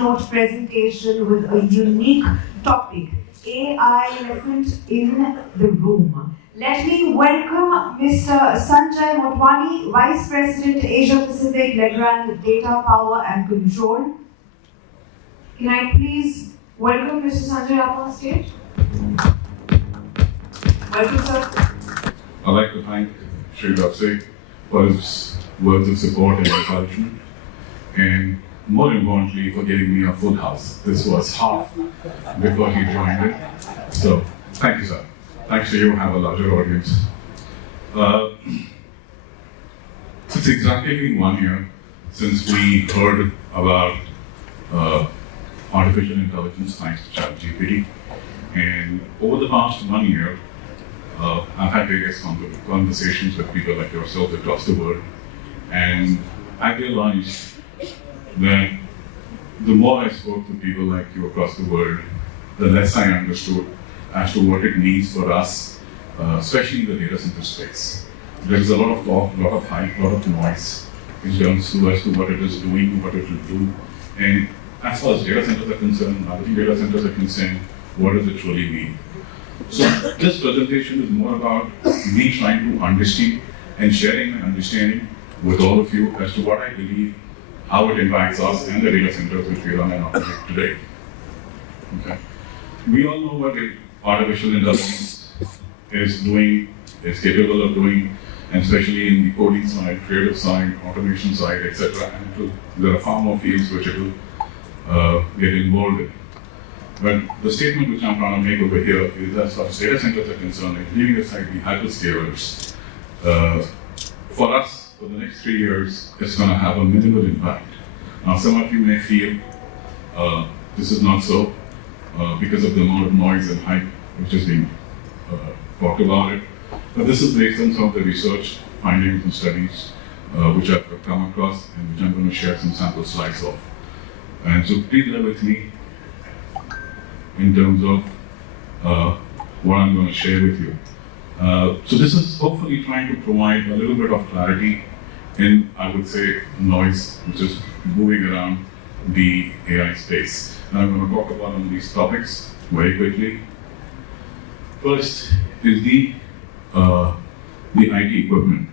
keynote presentation with a unique topic, Ai-lephant in the room. Let me welcome Mr. Sanjay Motwani, Vice President, Asia Pacific, Legrand, Data, Power and Control. Can I please welcome Mr. Sanjay up on stage? Welcome, sir. I'd like to thank Sri Rapse for his words of support and encouragement, and more importantly, for giving me a full house. This was half before he joined it. So, thank you, sir. Thanks to you, have a larger audience. It's exactly been 1 year since we heard about artificial intelligence thanks to ChatGPT. And over the past 1 year, I've had various conversations with people like yourself across the world. And I realized that the more I spoke to people like you across the world, the less I understood as to what it means for us, especially in the data center space. There's a lot of talk, a lot of hype, a lot of noise in terms as to what it is doing, what it will do. And as far as data centers are concerned, other data centers are concerned, what does it truly mean? So this presentation is more about me trying to understand and sharing my understanding with all of you as to what I believe, how it impacts us and the data centers which we run and operate today. Okay. We all know what artificial intelligence is doing, is capable of doing, and especially in the coding side, creative side, automation side, etc. And there are far more fields which it will get involved in. But the statement which I'm trying to make over here is as far as data centers are concerned, like leaving aside the hyperscalers, for us, for the next 3 years, it's going to have a minimal impact. Now, some of you may feel this is not so because of the amount of noise and hype which is being talked about it. But this is based on some of the research findings and studies which I've come across and which I'm going to share some sample slides of. And so please bear with me in terms of what I'm going to share with you. So this is hopefully trying to provide a little bit of clarity in, I would say, noise which is moving around the AI space. Now I'm going to talk about on these topics very quickly. First is the IT equipment.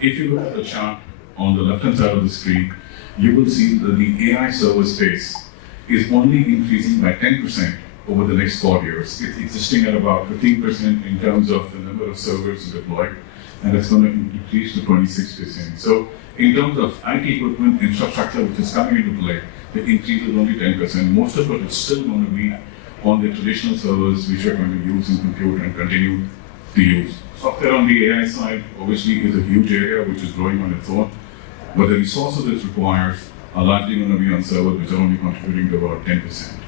If you look at the chart on the left-hand side of the screen, you will see that the AI server space is only increasing by 10% over the next 4 years. It's existing at about 15% in terms of the number of servers deployed, and it's going to increase to 26%. So in terms of IT equipment infrastructure which is coming into play, the increase is only 10%. Most of it is still going to be on the traditional servers which are going to use and compute and continue to use. Software on the AI side obviously is a huge area which is growing on its own, but the resources it requires are largely going to be on servers which are only contributing to about 10%.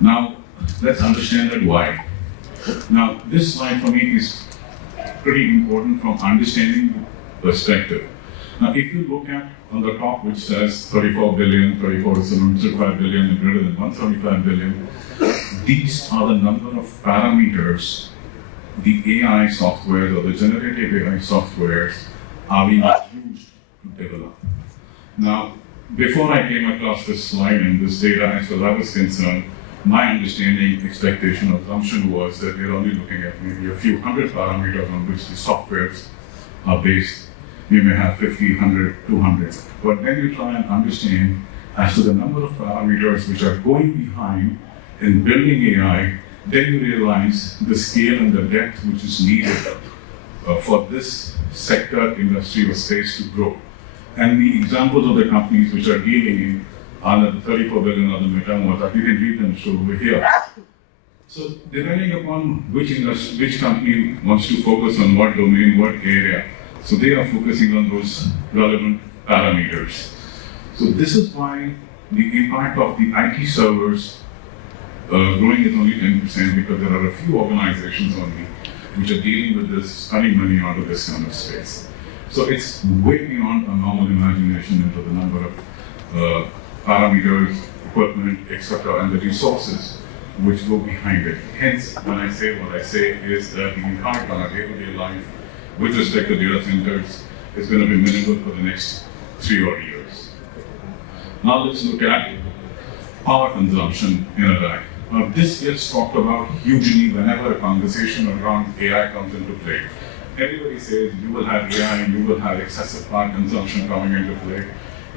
Now, let's understand that why. Now, this slide for me is pretty important from understanding perspective. Now, if you look at on the top which says 34 billion, 34 to 75 billion, and greater than 175 billion, these are the number of parameters the AI software or the generative AI softwares are being used to develop. Now, before I came across this slide and this data, as far as I was concerned, my understanding, expectation, or assumption was that we're only looking at maybe a few hundred parameters on which the softwares are based. We may have 50, 100, 200. But when you try and understand as to the number of parameters which are going behind in building AI, then you realize the scale and the depth which is needed for this sector, industry, or space to grow. And the examples of the companies which are dealing in are the 34 billion or the Metamorph, you can read them so over here. So depending upon which company wants to focus on what domain, what area, so they are focusing on those relevant parameters. So this is why the impact of the IT servers growing is only 10% because there are a few organizations only which are dealing with this, spending money out of this kind of space. So it's way beyond our normal imagination into the number of parameters, equipment, etc., and the resources which go behind it. Hence, when I say what I say is that the impact on our day-to-day life with respect to data centers is going to be minimal for the next 3 odd years. Now let's look at power consumption in a rack. This gets talked about hugely whenever a conversation around AI comes into play. Everybody says you will have AI, you will have excessive power consumption coming into play.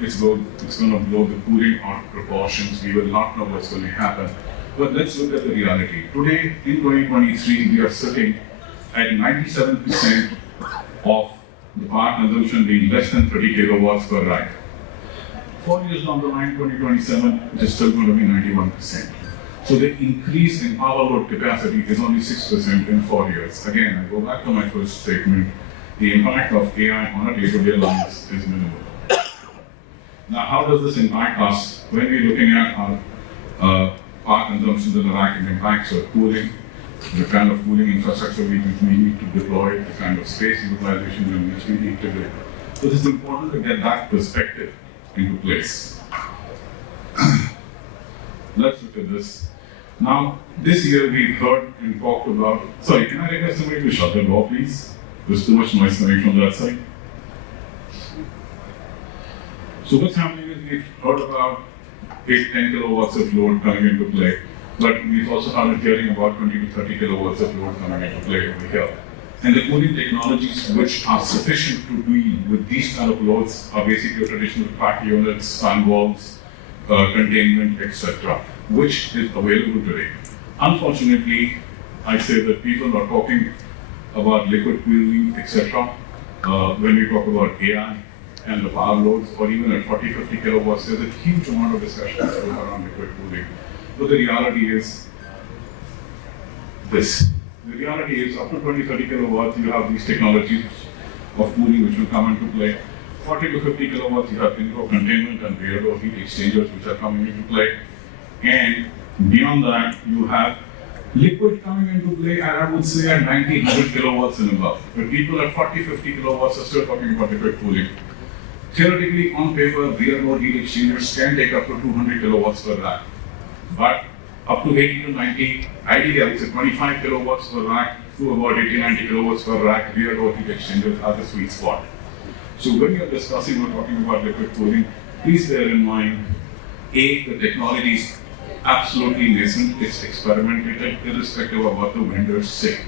It's going to blow the cooling out of proportions. We will not know what's going to happen. But let's look at the reality. Today, in 2023, we are sitting at 97% of the power consumption being less than 30 kilowatts per rack. 4 years down the line, 2027, it is still going to be 91%. So the increase in power load capacity is only 6% in 4 years. Again, I go back to my first statement. The impact of AI on our day-to-day lives is minimal. Now, how does this impact us when we're looking at our power consumption in the rack and impacts of cooling, the kind of cooling infrastructure we need to deploy, the kind of space utilization in which we need to do. So it's important to get that perspective into place. Let's look at this. Now, this year we've heard and talked about, sorry, can I request somebody to shut the door, please? There's too much noise coming from that side. So what's happening is we've heard about 8-10 kilowatts of load coming into play, but we've also started hearing about 20 to 30 kilowatts of load coming into play over here. And the cooling technologies which are sufficient to deal with these kind of loads are basically traditional pack units, fan valves, containment, etc., which is available today. Unfortunately, I say that people are talking about liquid cooling, etc. When we talk about AI and the power loads, or even at 40-50 kilowatts, there's a huge amount of discussion going around liquid cooling. But the reality is this. The reality is up to 20-30 kilowatts, you have these technologies of cooling which will come into play. 40 to 50 kilowatts, you have indoor containment and rear door heat exchangers which are coming into play. And beyond that, you have liquid coming into play, and I would say at 90-100 kilowatts and above. But people at 40-50 kilowatts are still talking about liquid cooling. Theoretically, on paper, rear door heat exchangers can take up to 200 kilowatts per rack. But up to 80 to 90, ideally I would say 25 kilowatts per rack to about 80-90 kilowatts per rack, rear door heat exchangers are the sweet spot. So when you're discussing or talking about liquid cooling, please bear in mind, A, the technology is absolutely nascent, it's experimented, irrespective of what the vendors say.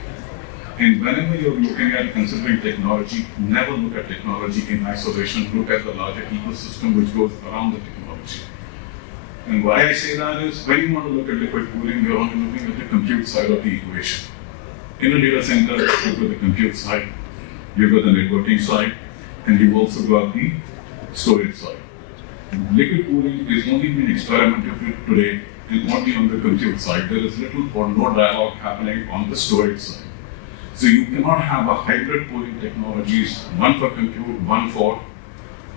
And whenever you're looking at considering technology, never look at technology in isolation, look at the larger ecosystem which goes around the technology. And why I say that is, when you want to look at liquid cooling, you're only looking at the compute side of the equation. In a data center, you've got the compute side, you've got the networking side, and you've also got the storage side. Liquid cooling is only being experimented with today and only on the compute side. There is little or no dialogue happening on the storage side. So you cannot have a hybrid cooling technologies, one for compute, one for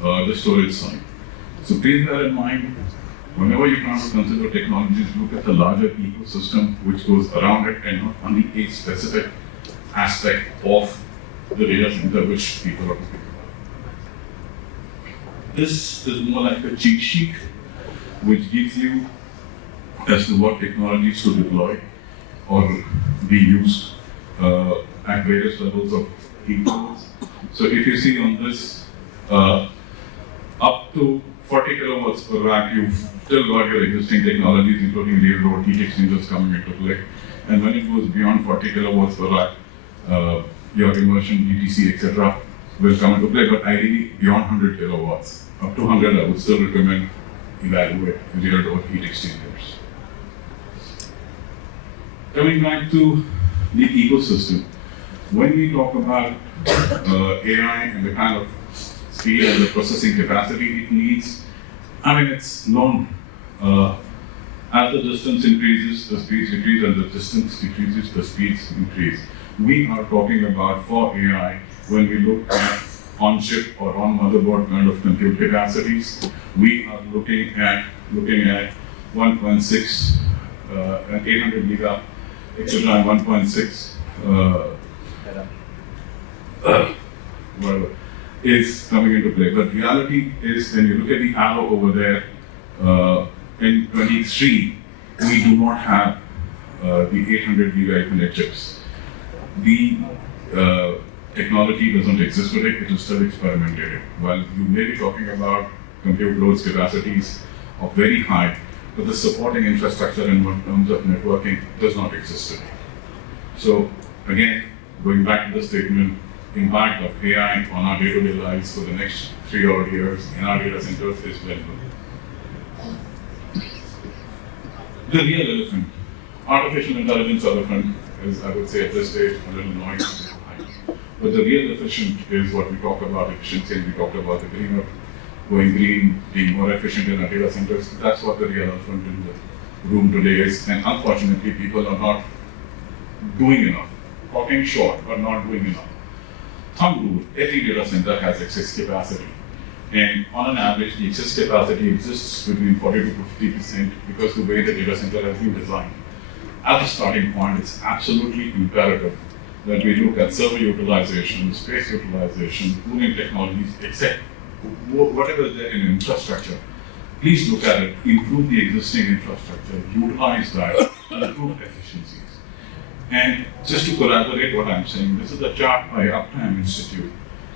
the storage side. So please bear in mind, whenever you plan to consider technologies, look at the larger ecosystem which goes around it and not only a specific aspect of the data center which people are talking about. This is more like a cheat sheet which gives you as to what technologies to deploy or be used at various levels of heat loads. So if you see on this, up to 40 kilowatts per rack, you've still got your existing technologies, including rear door heat exchangers coming into play. And when it goes beyond 40 kilowatts per rack, your immersion, DTC, etc. will come into play, but ideally beyond 100 kilowatts. Up to 100, I would still recommend evaluate rear door heat exchangers. Coming back to the ecosystem, when we talk about AI and the kind of speed and the processing capacity it needs, I mean, it's known as the distance increases, the speeds increase, and the distance decreases, the speeds increase. We are talking about for AI when we look at on-chip or on-motherboard kind of compute capacities. We are looking at 1.6 and 800 giga, etc. and 1.6 whatever is coming into play. But reality is, when you look at the arrow over there, in 23, we do not have the 800 giga Ethernet chips. The technology doesn't exist today, it is still experimented. While you may be talking about compute loads capacities are very high, but the supporting infrastructure in terms of networking does not exist today. So again, going back to the statement, impact of AI on our day-to-day lives for the next 3 odd years in our data centers is very good. The real elephant, artificial intelligence elephant, is, I would say at this stage, a little noisy, a little high. But the real efficient is what we talked about, efficiency, and we talked about the green up, going green, being more efficient in our data centers. That's what the real elephant in the room today is. And unfortunately, people are not doing enough. Talking short, but not doing enough. Thumb rule, every data center has excess capacity. And on an average, the excess capacity exists between 40 to 50% because the way the data center has been designed. As a starting point, it's absolutely imperative that we look at server utilization, space utilization, cooling technologies, etc. Whatever is there in infrastructure, please look at it, improve the existing infrastructure, utilize that, improve efficiencies. And just to corroborate what I'm saying, this is a chart by Uptime Institute.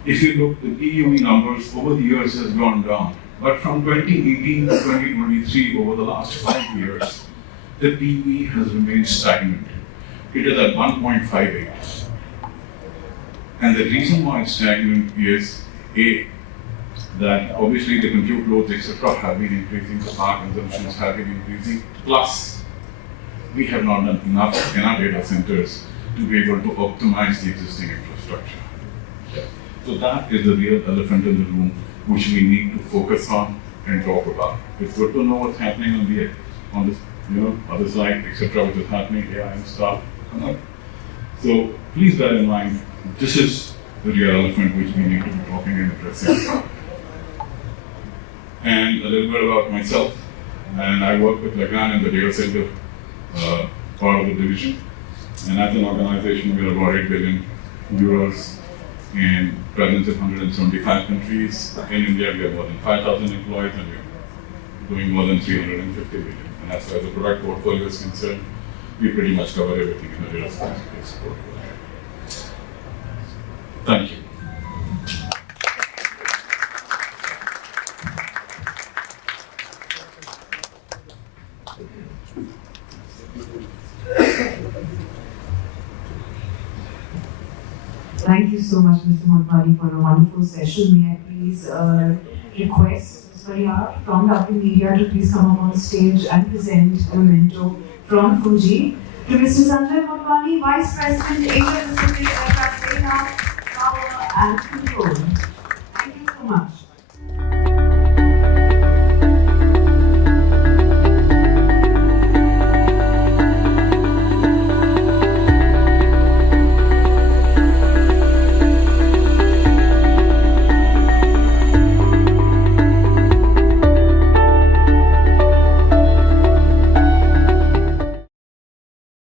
If you look, the PUE numbers over the years has gone down. But from 2018 to 2023, over the last 5 years, the PUE has remained stagnant. It is at 1.58. And the reason why it's stagnant is, A, that obviously the compute loads, etc., have been increasing, the power consumptions have been increasing, plus we have not done enough in our data centers to be able to optimize the existing infrastructure. So that is the real elephant in the room, which we need to focus on and talk about. It's good to know what's happening on this other side, etc., which is happening, AI and stuff. So please bear in mind, this is the real elephant which we need to be talking and addressing. And a little bit about myself, and I work with Legrand in the data center part of the division. And as an organization, we are about 8 billion euros in presence in 175 countries. In India, we have more than 5,000 employees, and we are doing more than 350 billion. And as far as the product portfolio is concerned, we pretty much cover everything in the data center space portfolio. Thank you. Thank you so much, Mr. Motwani, for a wonderful session. May I please request Ms. Maria from W.Media to please come up on stage and present a memento from Fuji to Mr. Sanjay Motwani, Vice President, Asia Pacific Aircraft Radar, Power and Control.